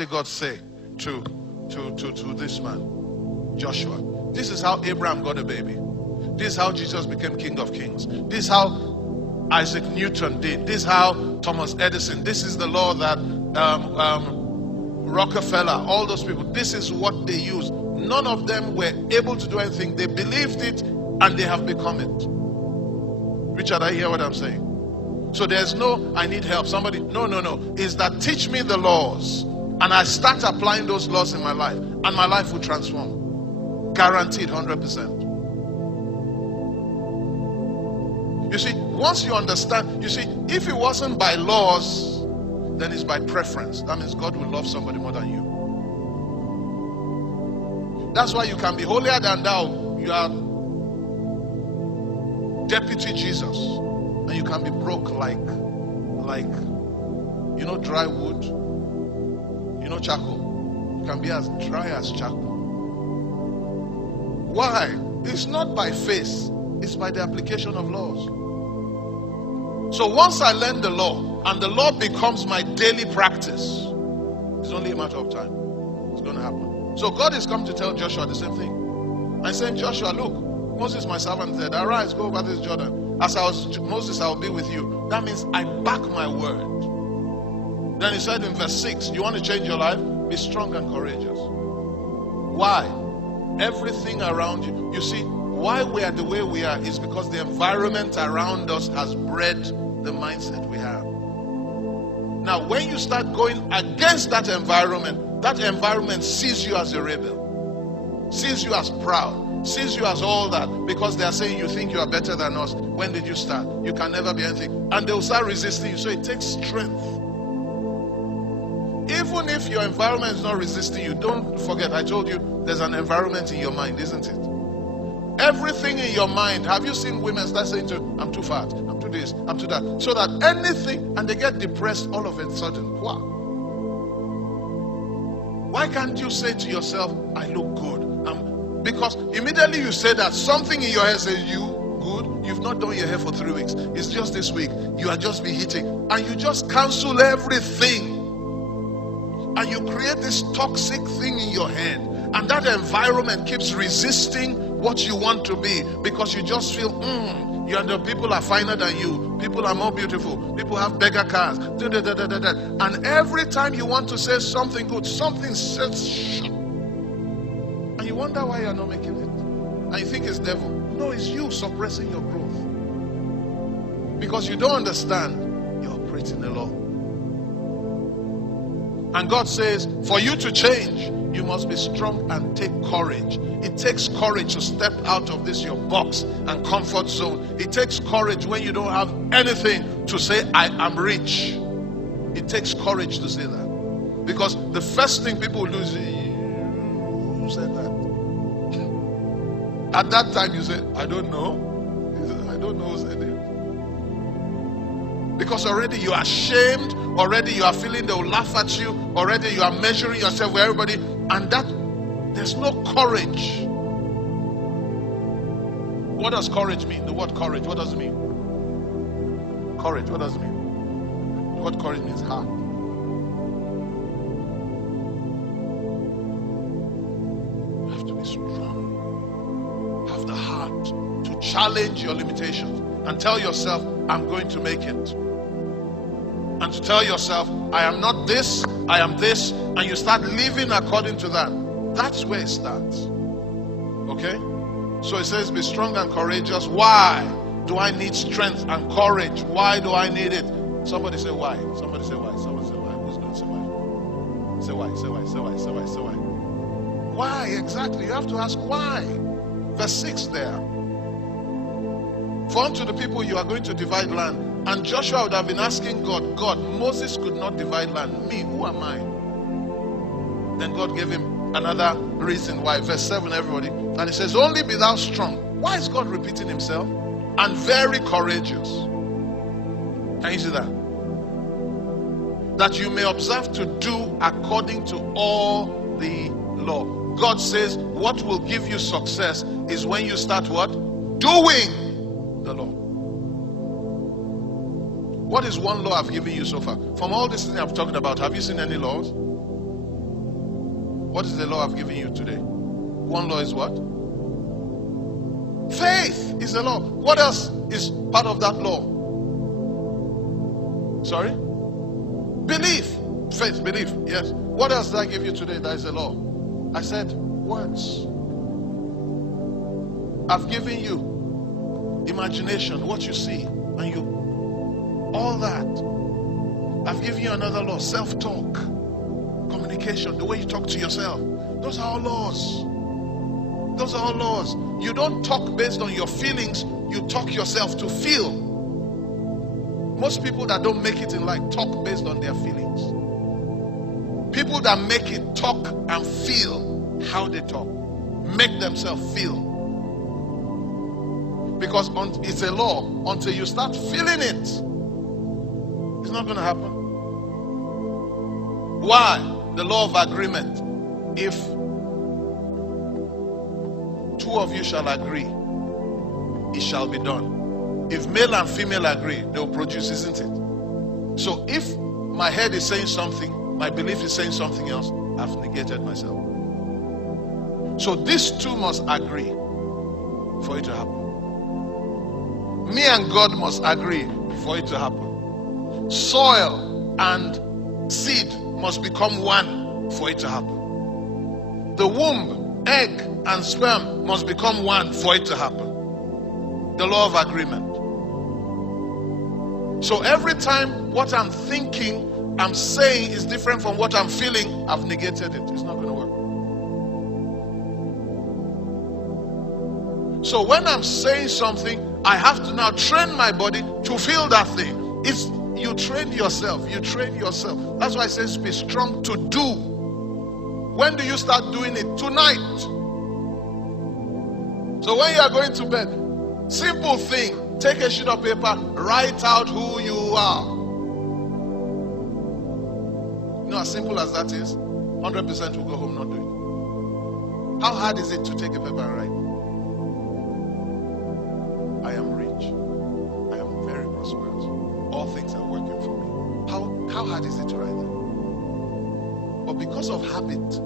did God say to this man, Joshua? This is how Abraham got a baby. This is how Jesus became King of Kings. This is how Isaac Newton did. This is how Thomas Edison. This is the law that Rockefeller, all those people, this is what they used. None of them were able to do anything. They believed it and they have become it. Richard, I hear what I'm saying. So there's no, I need help. Somebody, no. Is that teach me the laws and I start applying those laws in my life and my life will transform. Guaranteed 100%. You see, once you understand, you see, if it wasn't by laws, then it's by preference. That means God will love somebody more than you. That's why you can be holier than thou. You are deputy Jesus. And you can be broke like dry wood. Charcoal. You can be as dry as charcoal. Why? It's not by faith. It's by the application of laws. So once I learn the law, and the law becomes my daily practice, it's only a matter of time. It's going to happen. So God is come to tell Joshua the same thing. I said, Joshua, look, Moses, my servant, said, arise, go over this Jordan. As I was Moses, I will be with you. That means I back my word. Then he said in verse 6, you want to change your life? Be strong and courageous. Why? Everything around you. You see, why we are the way we are is because the environment around us has bred the mindset we have. Now, when you start going against that environment sees you as a rebel, sees you as proud, sees you as all that, because they are saying you think you are better than us. When did you start? You can never be anything. And they will start resisting you. So it takes strength. Even if your environment is not resisting you, don't forget, I told you, there's an environment in your mind, isn't it? Everything in your mind. Have you seen women start saying to you, I'm too fat, I'm too this, I'm too that? So that anything, and they get depressed all of a sudden. Wow. Why can't you say to yourself, I look good? Because immediately you say that, something in your head says, you good? You've not done your hair for 3 weeks. It's just this week. You are just be hitting. And you just cancel everything. And you create this toxic thing in your head. And that environment keeps resisting what you want to be, because you just feel, the people are finer than you, people are more beautiful, people have bigger cars, and every time you want to say something good, something says shut, and you wonder why you're not making it, and you think it's devil. No, it's you suppressing your growth, because you don't understand you're operating the law. And God says, for you to change, you must be strong and take courage. It takes courage to step out of this your box and comfort zone. It takes courage when you don't have anything to say, I am rich. It takes courage to say that. Because the first thing people will do is, who said that? At that time you say, I don't know. I don't know who said it. Because already you are ashamed, already you are feeling they will laugh at you, already you are measuring yourself with everybody, and that there's no courage. What does courage mean? The word courage, what does it mean? Courage, what does it mean? The word courage means heart. You have to be strong. Have the heart to challenge your limitations and tell yourself, I'm going to make it. And to tell yourself, I am not this, I am this, and you start living according to that. That's where it starts. Okay? So it says, be strong and courageous. Why do I need strength and courage? Why do I need it? Somebody say why. Somebody say why. Somebody say why. Who's going to say why? Say why, say why, say why, say why, say why. Why exactly? You have to ask why. Verse 6 there. For unto the people you are going to divide land. And Joshua would have been asking God, Moses could not divide land. Me, who am I? Then God gave him another reason why. Verse 7, everybody. And he says, only be thou strong. Why is God repeating himself? And very courageous. Can you see that? That you may observe to do according to all the law. God says, what will give you success is when you start what? Doing the law. What is one law I've given you so far? From all these things I've talked about, have you seen any laws? What is the law I've given you today? One law is what? Faith is the law. What else is part of that law? Sorry? Belief. Faith, belief, yes. What else did I give you today that is the law? I said words. I've given you imagination, what you see, and you, all that. I've given you another law, self-talk, communication, the way you talk to yourself. Those are all laws. Those are all laws. You don't talk based on your feelings, you talk yourself to feel. Most people that don't make it in life talk based on their feelings. People that make it talk and feel how they talk. Make themselves feel. Because it's a law. Until you start feeling it, it's not going to happen. Why? The law of agreement. If two of you shall agree, it shall be done. If male and female agree, they will produce, isn't it? So if my head is saying something, my belief is saying something else, I've negated myself. So these two must agree for it to happen. Me and God must agree for it to happen. Soil and seed must become one for it to happen. The womb, egg, and sperm must become one for it to happen. The law of agreement. So every time what I'm thinking, I'm saying is different from what I'm feeling, I've negated it. It's not going to work. So when I'm saying something, I have to now train my body to feel that thing. It's you train yourself. You train yourself. That's why it says be strong to do. When do you start doing it? Tonight. So when you are going to bed, simple thing. Take a sheet of paper, write out who you are. You know, as simple as that is, 100% will go home not do it. How hard is it to take a paper and write? I am rich. I am very prosperous. All things are working for me. How hard is it to write that? But because of habit,